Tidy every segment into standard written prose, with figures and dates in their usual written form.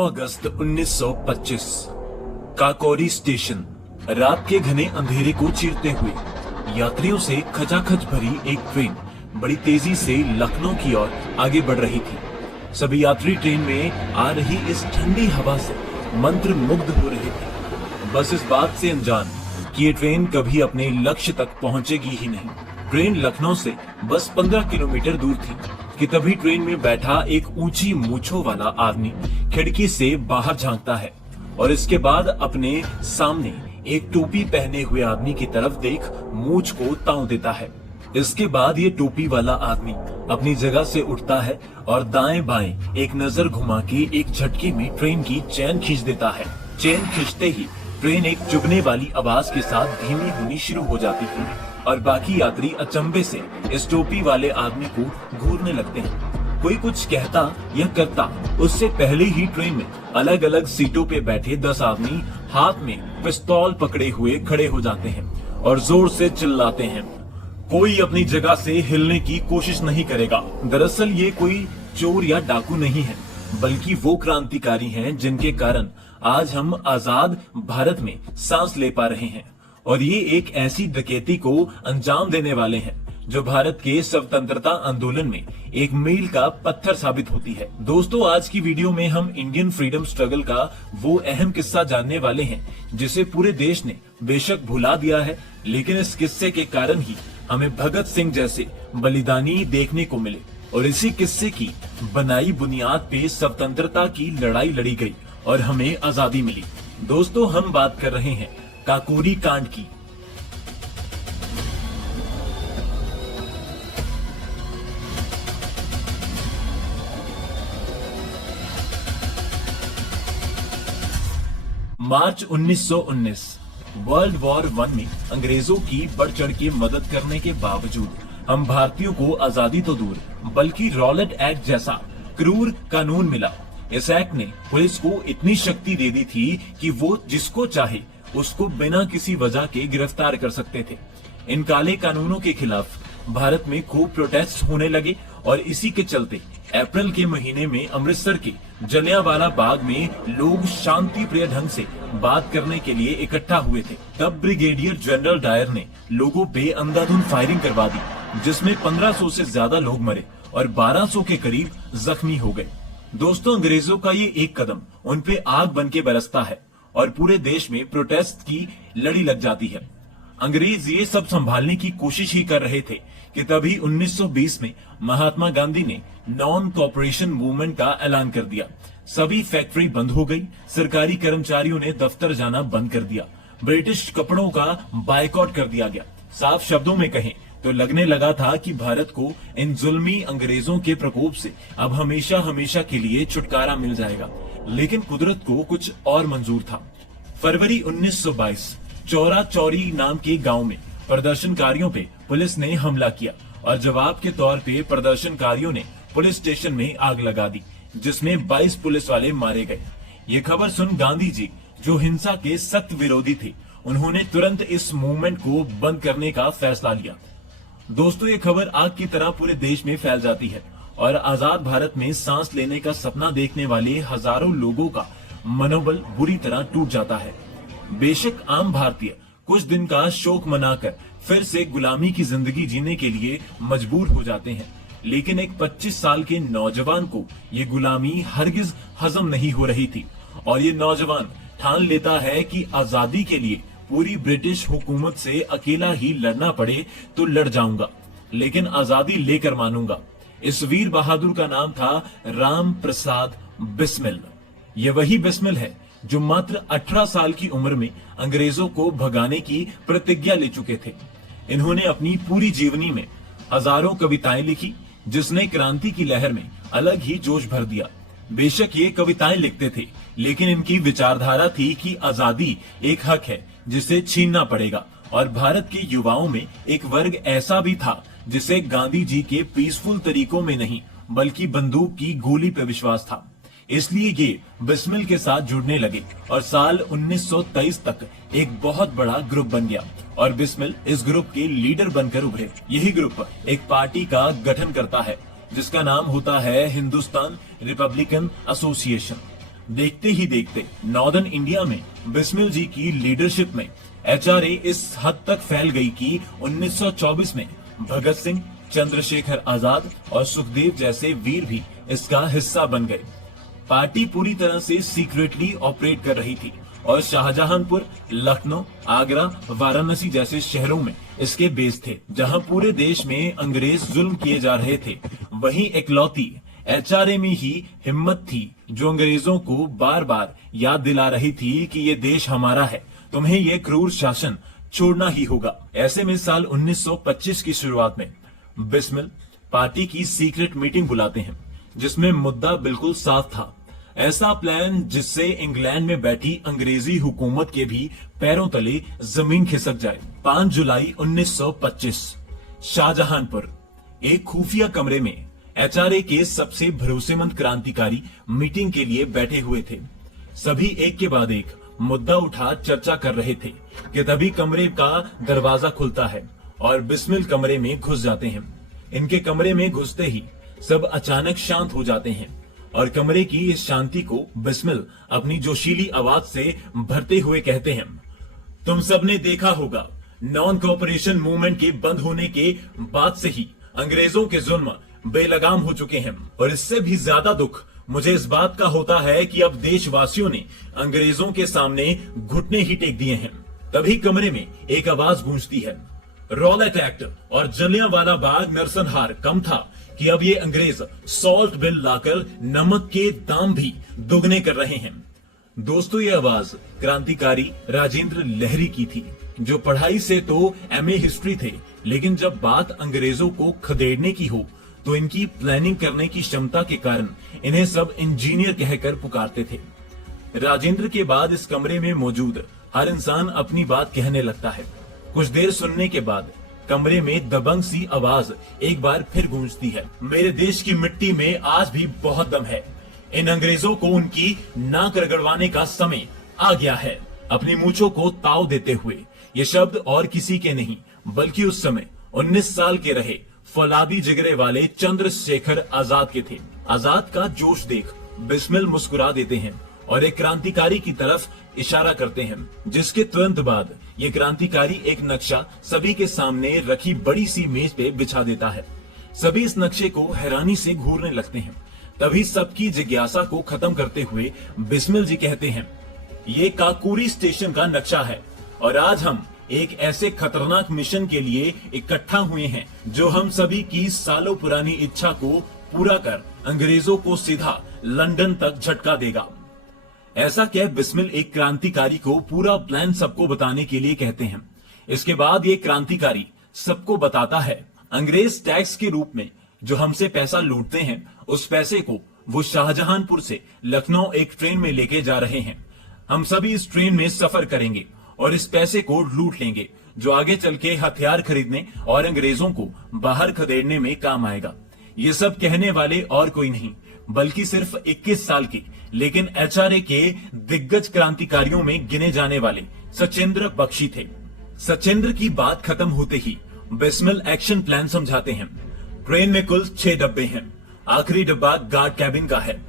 अगस्त 1925 Kakori station. रात के घने अंधेरे को चीरते हुए यात्रियों से खचाखच भरी एक ट्रेन बड़ी तेजी से लखनऊ की ओर आगे बढ़ रही थी। सभी यात्री ट्रेन में आ रही इस ठंडी हवा से मंत्र मुग्ध हो रहे थे, बस इस बात से अनजान कि ये ट्रेन कभी अपने लक्ष्य तक पहुंचेगी ही नहीं। ट्रेन लखनऊ से बस 15 किलोमीटर दूर थी कि तभी ट्रेन में बैठा एक ऊंची मूंछों वाला आदमी खिड़की से बाहर झांकता है और इसके बाद अपने सामने एक टोपी पहने हुए आदमी की तरफ देख मूंछ को ताव देता है। इसके बाद ये टोपी वाला आदमी अपनी जगह से उठता है और दाएं बाएं एक नजर घुमा के एक झटके में ट्रेन की चेन खींच देता है। चेन खींचते ही ट्रेन एक चुभने वाली आवाज के साथ धीमी होनी शुरू हो जाती है और बाकी यात्री अचंभे से इस टोपी वाले आदमी को घूरने लगते हैं। कोई कुछ कहता या करता उससे पहले ही ट्रेन में अलग अलग सीटों पे बैठे 10 आदमी हाथ में पिस्तौल पकड़े हुए खड़े हो जाते हैं और जोर से चिल्लाते हैं। कोई अपनी जगह से हिलने की कोशिश नहीं करेगा। दरअसल ये कोई चोर या डाकू नहीं है, बल्कि वो क्रांतिकारी हैं जिनके कारण आज हम आजाद भारत में सांस ले पा रहे हैं। और ये एक ऐसी डकैती को अंजाम देने वाले हैं जो भारत के स्वतंत्रता आंदोलन में एक मील का पत्थर साबित होती है। दोस्तों, आज की वीडियो में हम इंडियन फ्रीडम स्ट्रगल का वो अहम किस्सा जानने वाले हैं जिसे पूरे देश ने बेशक भुला दिया है, लेकिन इस किस्से के कारण ही हमें भगत सिंह जैसे बलिदानी देखने को मिले और इसी किस्से की बनाई बुनियाद पे स्वतंत्रता की लड़ाई लड़ी गई और हमें आजादी मिली। दोस्तों, हम बात कर रहे हैं काकोरी कांड की। मार्च 1919 वर्ल्ड वॉर 1 में अंग्रेजों की बढ़ चढ़ के मदद करने के बावजूद हम भारतीयों को आजादी तो दूर बल्कि रॉलेट एक्ट जैसा क्रूर कानून मिला। इस एक्ट ने पुलिस को इतनी शक्ति दे दी थी कि वो जिसको चाहे उसको बिना किसी वजह के गिरफ्तार कर सकते थे। इन काले कानूनों के खिलाफ भारत में खूब प्रोटेस्ट होने लगे और इसी के चलते अप्रैल के महीने में अमृतसर के जलियांवाला बाग में लोग शांति प्रिय ढंग से बात करने के लिए इकट्ठा हुए थे। तब ब्रिगेडियर जनरल डायर ने लोगों पे अंधाधुंध फायरिंग करवा दी, जिसमें 1500 से ज्यादा लोग मरे और 1200 के करीब जख्मी हो गए। दोस्तों, अंग्रेजों का ये एक कदम उन पे आग बन के बरसता है और पूरे देश में प्रोटेस्ट की लड़ी लग जाती है। अंग्रेज ये सब संभालने की कोशिश ही कर रहे थे कि तभी 1920 में महात्मा गांधी ने नॉन कॉपरेशन मूवमेंट का ऐलान कर दिया। सभी फैक्ट्री बंद हो गई, सरकारी कर्मचारियों ने दफ्तर जाना बंद कर दिया, ब्रिटिश कपड़ों का बायकॉट कर दिया गया। साफ शब्दों में कहें तो लगने लगा था कि भारत को इन जुल्मी अंग्रेजों के प्रकोप से अब हमेशा हमेशा के लिए छुटकारा मिल जाएगा। लेकिन कुदरत को कुछ और मंजूर था। फरवरी 1922 चौरा चौरी नाम के गांव में प्रदर्शनकारियों पे पुलिस ने हमला किया और जवाब के तौर पे प्रदर्शनकारियों ने पुलिस स्टेशन में आग लगा दी, जिसमें 22 पुलिस वाले मारे गए। ये खबर सुन गांधी जी, जो हिंसा के सख्त विरोधी थे, उन्होंने तुरंत इस मूवमेंट को बंद करने का फैसला लिया। दोस्तों, ये खबर आग की तरह पूरे देश में फैल जाती है और आजाद भारत में सांस लेने का सपना देखने वाले हजारों लोगों का मनोबल बुरी तरह टूट जाता है। बेशक आम भारतीय कुछ दिन का शोक मनाकर फिर से गुलामी की जिंदगी जीने के लिए मजबूर हो जाते हैं, लेकिन एक 25 साल के नौजवान को ये गुलामी हरगिज हजम नहीं हो रही थी और ये नौजवान ठान लेता है कि आजादी के लिए पूरी ब्रिटिश हुकूमत से अकेला ही लड़ना पड़े तो लड़ जाऊंगा, लेकिन आजादी लेकर मानूंगा। इस वीर बहादुर का नाम था राम प्रसाद बिस्मिल। ये वही बिस्मिल है जो मात्र 18 साल की उम्र में अंग्रेजों को भगाने की प्रतिज्ञा ले चुके थे। इन्होंने अपनी पूरी जीवनी में हजारों कविताएं लिखी, जिसने क्रांति की लहर में अलग ही जोश भर दिया। बेशक ये कविताएं लिखते थे, लेकिन इनकी विचारधारा थी कि आजादी एक हक है जिसे छीनना पड़ेगा और भारत के युवाओं में एक वर्ग ऐसा भी था जिसे गांधी जी के पीसफुल तरीकों में नहीं बल्कि बंदूक की गोली पर विश्वास था। इसलिए ये बिस्मिल के साथ जुड़ने लगे और साल 1923 तक एक बहुत बड़ा ग्रुप बन गया और बिस्मिल इस ग्रुप के लीडर बनकर उभरे। यही ग्रुप एक पार्टी का गठन करता है जिसका नाम होता है हिंदुस्तान रिपब्लिकन एसोसिएशन। देखते ही देखते नॉर्दर्न इंडिया में बिस्मिल जी की लीडरशिप में एचआरए इस हद तक फैल गई कि 1924 में भगत सिंह, चंद्रशेखर आजाद और सुखदेव जैसे वीर भी इसका हिस्सा बन गए। पार्टी पूरी तरह से सीक्रेटली ऑपरेट कर रही थी और शाहजहांपुर, लखनऊ, आगरा, वाराणसी जैसे शहरों में इसके बेस थे। जहां पूरे देश में अंग्रेज जुल्म किए जा रहे थे, वहीं इकलौती एचआरए में ही हिम्मत थी जो अंग्रेजों को बार बार याद दिला रही थी कि ये देश हमारा है, तुम्हें ये क्रूर शासन छोड़ना ही होगा। ऐसे में साल 1925 की शुरुआत में बिस्मिल पार्टी की सीक्रेट मीटिंग बुलाते हैं, जिसमें मुद्दा बिल्कुल साफ था। ऐसा प्लान जिससे इंग्लैंड में बैठी अंग्रेजी हुकूमत के भी पैरों तले जमीन खिसक जाए। 5 जुलाई 1925 शाहजहांपुर एक खुफिया कमरे में एचआरए के सबसे भरोसेमंद क्रांतिकारी मीटिंग के लिए बैठे हुए थे। सभी एक के बाद एक मुद्दा उठा चर्चा कर रहे थे कि तभी कमरे का दरवाजा खुलता है और बिस्मिल कमरे में घुस जाते हैं। इनके कमरे में घुसते ही सब अचानक शांत हो जाते हैं और कमरे की इस शांति को बिस्मिल अपनी जोशीली आवाज से भरते हुए कहते हैं, तुम सबने देखा होगा, नॉन कोऑपरेशन मूवमेंट के बंद होने के बाद से ही अंग्रेजों के जुल्म बेलगाम हो चुके हैं और इससे भी ज्यादा दुख मुझे इस बात का होता है कि अब देशवासियों ने अंग्रेजों के सामने घुटने ही टेक दिए हैं। तभी कमरे में एक आवाज गूंजती है, रॉलेट एक्ट और जलियांवाला बाग नरसंहार कम था कि अब ये अंग्रेज सॉल्ट बिल लाकर नमक के दाम भी दुगने कर रहे हैं। दोस्तों, ये आवाज क्रांतिकारी राजेंद्र लहरी की थी, जो पढ़ाई से तो एमए हिस्ट्री थे, लेकिन जब बात अंग्रेजों को खदेड़ने की हो तो इनकी प्लानिंग करने की क्षमता के कारण इन्हें सब इंजीनियर कहकर पुकारते थे। राजेंद्र के बाद इस कमरे में मौजूद हर इंसान अपनी बात कहने लगता है। कुछ देर सुनने के बाद कमरे में दबंग सी आवाज एक बार फिर गूंजती है, मेरे देश की मिट्टी में आज भी बहुत दम है, इन अंग्रेजों को उनकी नाक रगड़वाने का समय आ गया है। अपनी मूंछों को ताव देते हुए ये शब्द और किसी के नहीं बल्कि उस समय 19 साल के रहे फौलादी जिगरे वाले चंद्रशेखर आजाद के थे। आजाद का जोश देख बिस्मिल मुस्कुरा देते हैं और एक क्रांतिकारी की तरफ इशारा करते हैं, जिसके तुरंत बाद ये क्रांतिकारी एक नक्शा सभी के सामने रखी बड़ी सी मेज पे बिछा देता है। सभी इस नक्शे को हैरानी से घूरने लगते हैं। तभी सबकी जिज्ञासा को खत्म करते हुए बिस्मिल जी कहते हैं, ये काकोरी स्टेशन का नक्शा है और आज हम एक ऐसे खतरनाक मिशन के लिए इकट्ठा हुए हैं जो हम सभी की सालों पुरानी इच्छा को पूरा कर अंग्रेजों को सीधा लंदन तक झटका देगा। ऐसा कह बिस्मिल एक क्रांतिकारी को पूरा प्लान सबको बताने के लिए कहते हैं। इसके बाद ये क्रांतिकारी सबको बताता है, अंग्रेज टैक्स के रूप में जो हमसे पैसा लूटते हैं, उस पैसे को वो शाहजहांपुर से लखनऊ एक ट्रेन में लेके जा रहे हैं। हम सभी इस ट्रेन में सफर करेंगे और इस पैसे को लूट लेंगे, जो आगे चल के हथियार खरीदने और अंग्रेजों को बाहर खदेड़ने में काम आएगा। ये सब कहने वाले और कोई नहीं बल्कि सिर्फ 21 साल के लेकिन एचआरए के दिग्गज क्रांतिकारियों में गिने जाने वाले सचिंद्र बख्शी थे। सचिंद्र की बात खत्म होते ही बिस्मिल एक्शन प्लान समझाते हैं। ट्रेन में कुल 6 डब्बे हैं। आखिरी डब्बा गार्ड कैबिन का है,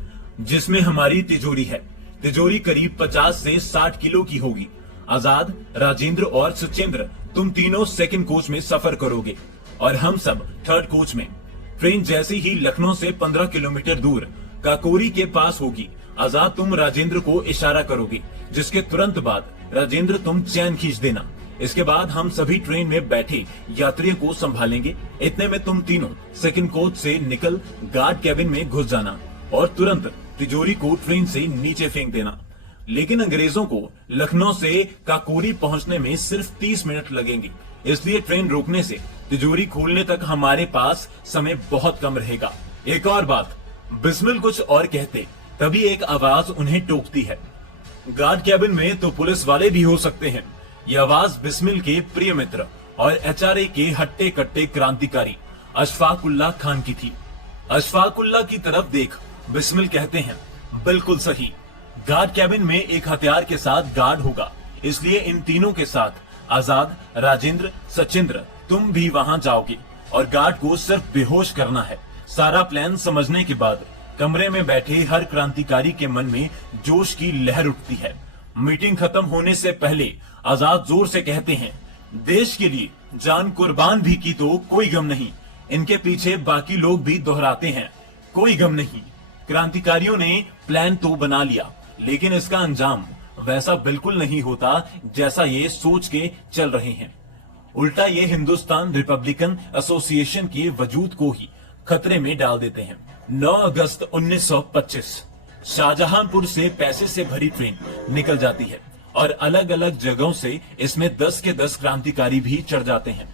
जिसमें हमारी तिजोरी है। तिजोरी करीब 50 से 60 किलो की होगी। आजाद, राजेंद्र और सचिंद्र, तुम तीनों सेकंड कोच में सफर करोगे और हम सब थर्ड कोच में। ट्रेन जैसे ही लखनऊ से 15 किलोमीटर दूर काकोरी के पास होगी, आजाद तुम राजेंद्र को इशारा करोगे, जिसके तुरंत बाद राजेंद्र तुम चैन खींच देना। इसके बाद हम सभी ट्रेन में बैठे यात्रियों को संभालेंगे। इतने में तुम तीनों सेकंड कोच से निकल गार्ड कैबिन में घुस जाना और तुरंत तिजोरी को ट्रेन से नीचे फेंक देना। लेकिन अंग्रेजों को लखनऊ से काकोरी पहुंचने में सिर्फ 30 मिनट लगेंगे, इसलिए ट्रेन रोकने से तिजोरी खोलने तक हमारे पास समय बहुत कम रहेगा। एक और बात, बिस्मिल कुछ और कहते तभी एक आवाज उन्हें टोकती है। गार्ड कैबिन में तो पुलिस वाले भी हो सकते हैं। यह आवाज बिस्मिल के प्रिय मित्र और एचआरए के हट्टे कट्टे क्रांतिकारी अशफाकुल्लाह खान की थी। अशफाकुल्लाह की तरफ देख बिस्मिल कहते हैं, बिल्कुल सही, गार्ड कैबिन में एक हथियार के साथ गार्ड होगा, इसलिए इन तीनों के साथ आजाद, राजेंद्र, सचिंद्र तुम भी वहां जाओगे और गार्ड को सिर्फ बेहोश करना है। सारा प्लान समझने के बाद कमरे में बैठे हर क्रांतिकारी के मन में जोश की लहर उठती है। मीटिंग खत्म होने से पहले आजाद जोर से कहते हैं, देश के लिए जान कुर्बान भी की तो कोई गम नहीं। इनके पीछे बाकी लोग भी दोहराते हैं, कोई गम नहीं। क्रांतिकारियों ने प्लान तो बना लिया, लेकिन इसका अंजाम वैसा बिल्कुल नहीं होता जैसा ये सोच के चल रहे हैं। उल्टा ये हिंदुस्तान रिपब्लिकन एसोसिएशन के वजूद को ही खतरे में डाल देते हैं। 9 अगस्त 1925 शाहजहांपुर से पैसे से भरी ट्रेन निकल जाती है और अलग अलग जगहों से इसमें 10 के 10 क्रांतिकारी भी चढ़ जाते हैं।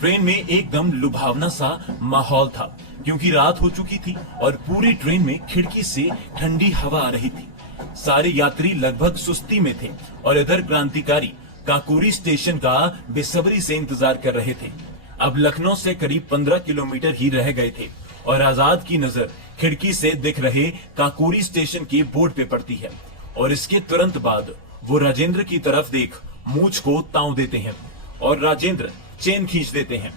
ट्रेन में एकदम लुभावना सा माहौल था, क्योंकि रात हो चुकी थी और पूरी ट्रेन में खिड़की से ठंडी हवा आ रही थी। सारे यात्री लगभग सुस्ती में थे और इधर क्रांतिकारी काकोरी स्टेशन का बेसब्री से इंतजार कर रहे थे। अब लखनऊ से करीब 15 किलोमीटर ही रह गए थे और आजाद की नजर खिड़की से दिख रहे काकोरी स्टेशन के बोर्ड पे पड़ती है और इसके तुरंत बाद वो राजेंद्र की तरफ देख मूंछ को ताव देते हैं और राजेंद्र चेन खींच देते हैं।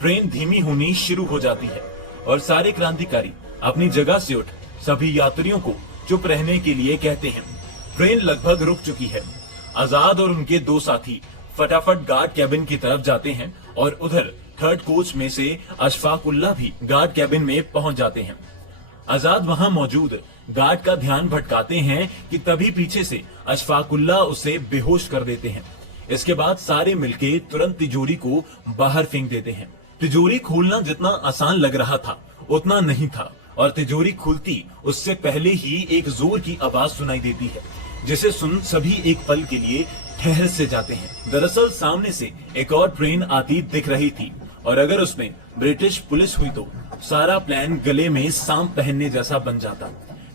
ट्रेन धीमी होनी शुरू हो जाती है और सारे क्रांतिकारी अपनी जगह से उठ सभी यात्रियों को चुप रहने के लिए कहते हैं। ट्रेन लगभग रुक चुकी है। आजाद और उनके 2 साथी फटाफट गार्ड कैबिन की तरफ जाते हैं और उधर थर्ड कोच में से अशफाकुल्ला भी गार्ड कैबिन में पहुंच जाते हैं। आजाद वहां मौजूद गार्ड का ध्यान भटकाते हैं कि तभी पीछे से अशफाकुल्ला उसे बेहोश कर देते हैं। इसके बाद सारे मिलके तुरंत तिजोरी को बाहर फेंक देते हैं। तिजोरी खोलना जितना आसान लग रहा था उतना नहीं था और तिजोरी खुलती उससे पहले ही एक जोर की आवाज सुनाई देती है, जिसे सुन सभी एक पल के लिए ठहर से जाते हैं। दरअसल सामने से एक और ट्रेन आती दिख रही थी और अगर उसमें ब्रिटिश पुलिस हुई तो सारा प्लान गले में सांप पहनने जैसा बन जाता।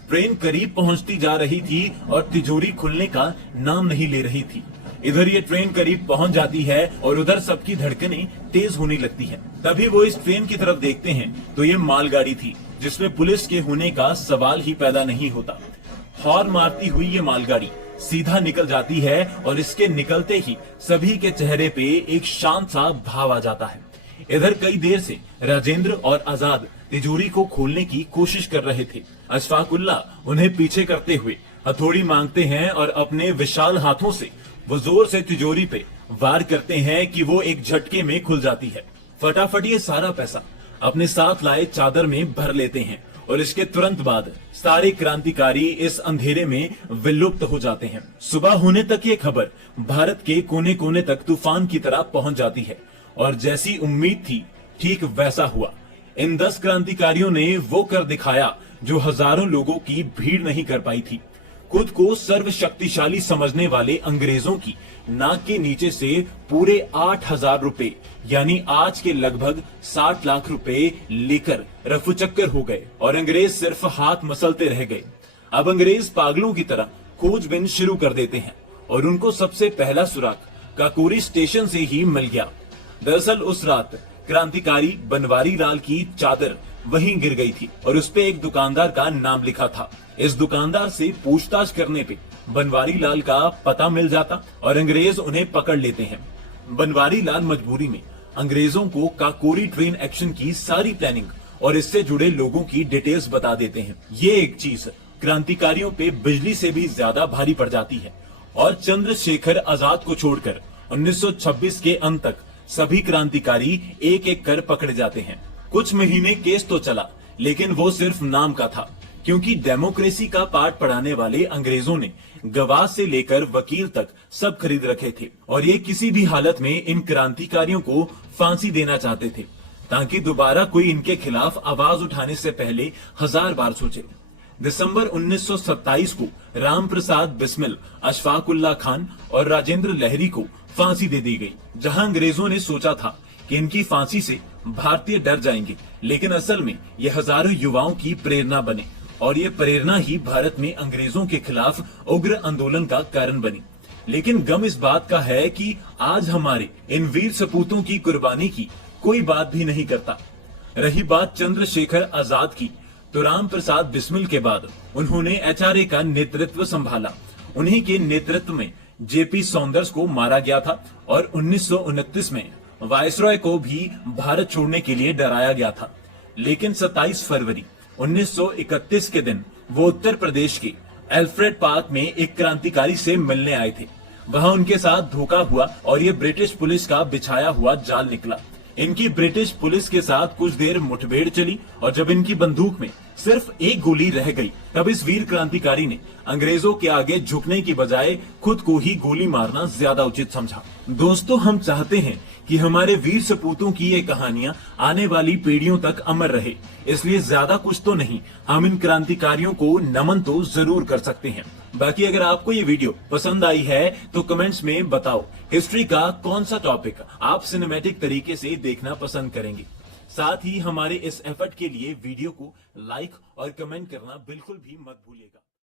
ट्रेन करीब पहुंचती जा रही थी और तिजोरी खुलने का नाम नहीं ले रही थी। इधर ये ट्रेन करीब पहुंच जाती है और उधर सबकी धड़कनें तेज होने लगती हैं। तभी वो इस ट्रेन की तरफ देखते हैं तो ये मालगाड़ी थी, जिसमें पुलिस के होने का सवाल ही पैदा नहीं होता। हॉर्न मारती हुई ये मालगाड़ी सीधा निकल जाती है और इसके निकलते ही सभी के चेहरे पे एक शांत सा भाव आ जाता है। इधर कई देर से राजेंद्र और आजाद तिजोरी को खोलने की कोशिश कर रहे थे। अशफाकुल्ला उन्हें पीछे करते हुए हथौड़ी मांगते हैं और अपने विशाल हाथों से वो जोर से तिजोरी पे वार करते हैं कि वो एक झटके में खुल जाती है। फटाफट ये सारा पैसा अपने साथ लाए चादर में भर लेते हैं और इसके तुरंत बाद सारे क्रांतिकारी इस अंधेरे में विलुप्त हो जाते हैं। सुबह होने तक ये खबर भारत के कोने कोने तक तूफान की तरह पहुंच जाती है और जैसी उम्मीद थी ठीक वैसा हुआ। इन 10 क्रांतिकारियों ने वो कर दिखाया जो हजारों लोगों की भीड़ नहीं कर पाई थी। खुद को सर्वशक्तिशाली समझने वाले अंग्रेजों की नाक के नीचे से पूरे 8,000 रुपए यानी आज के लगभग 60 लाख रुपए लेकर रफूचक्कर हो गए और अंग्रेज सिर्फ हाथ मसलते रह गए। अब अंग्रेज पागलों की तरह खोजबीन शुरू कर देते हैं और उनको सबसे पहला सुराग काकोरी स्टेशन से ही मिल गया। दरअसल उस रात क्रांतिकारी बनवारी लाल की चादर वहीं गिर गई थी और उसपे एक दुकानदार का नाम लिखा था। इस दुकानदार से पूछताछ करने पे बनवारी लाल का पता मिल जाता और अंग्रेज उन्हें पकड़ लेते हैं। बनवारी लाल मजबूरी में अंग्रेजों को काकोरी ट्रेन एक्शन की सारी प्लानिंग और इससे जुड़े लोगों की डिटेल्स बता देते हैं। ये एक चीज क्रांतिकारियों पे बिजली से भी ज्यादा भारी पड़ जाती है और चंद्रशेखर आजाद को छोड़कर 1926 के अंत तक सभी क्रांतिकारी एक एक कर पकड़े जाते हैं। कुछ महीने केस तो चला, लेकिन वो सिर्फ नाम का था, क्योंकि डेमोक्रेसी का पाठ पढ़ाने वाले अंग्रेजों ने गवाह से लेकर वकील तक सब खरीद रखे थे और ये किसी भी हालत में इन क्रांतिकारियों को फांसी देना चाहते थे, ताकि दोबारा कोई इनके खिलाफ आवाज उठाने से पहले 1000 बार सोचे। दिसंबर 1927 को राम प्रसाद बिस्मिल, अशफाकुल्ला खान और राजेंद्र लहरी को फांसी दे दी गई। जहां अंग्रेजों ने सोचा था कि इनकी फांसी से भारतीय डर जाएंगे, लेकिन असल में ये हजारों युवाओं की प्रेरणा बने और ये प्रेरणा ही भारत में अंग्रेजों के खिलाफ उग्र आंदोलन का कारण बनी। लेकिन गम इस बात का है कि आज हमारे इन वीर सपूतों की कुर्बानी की कोई बात भी नहीं करता। रही बात चंद्रशेखर आजाद की, तो राम प्रसाद बिस्मिल के बाद उन्होंने एचआरए का नेतृत्व संभाला। उन्हीं के नेतृत्व में जेपी सॉन्डर्स को मारा गया था और 1929 में वायसरॉय को भी भारत छोड़ने के लिए डराया गया था। लेकिन 27 फरवरी 1931 के दिन वो उत्तर प्रदेश के एल्फ्रेड पार्क में एक क्रांतिकारी से मिलने आए थे। वहां उनके साथ धोखा हुआ और ये ब्रिटिश पुलिस का बिछाया हुआ जाल निकला। इनकी ब्रिटिश पुलिस के साथ कुछ देर मुठभेड़ चली और जब इनकी बंदूक में सिर्फ एक गोली रह गई, तब इस वीर क्रांतिकारी ने अंग्रेजों के आगे झुकने की बजाय खुद को ही गोली मारना ज्यादा उचित समझा। दोस्तों, हम चाहते हैं कि हमारे वीर सपूतों की ये कहानियां आने वाली पीढ़ियों तक अमर रहे, इसलिए ज्यादा कुछ तो नहीं, हम इन क्रांतिकारियों को नमन तो जरूर कर सकते हैं। बाकी अगर आपको ये वीडियो पसंद आई है तो कमेंट्स में बताओ हिस्ट्री का कौन सा टॉपिक आप सिनेमैटिक तरीके से देखना पसंद करेंगे। साथ ही हमारे इस एफर्ट के लिए वीडियो को लाइक और कमेंट करना बिल्कुल भी मत भूलिएगा।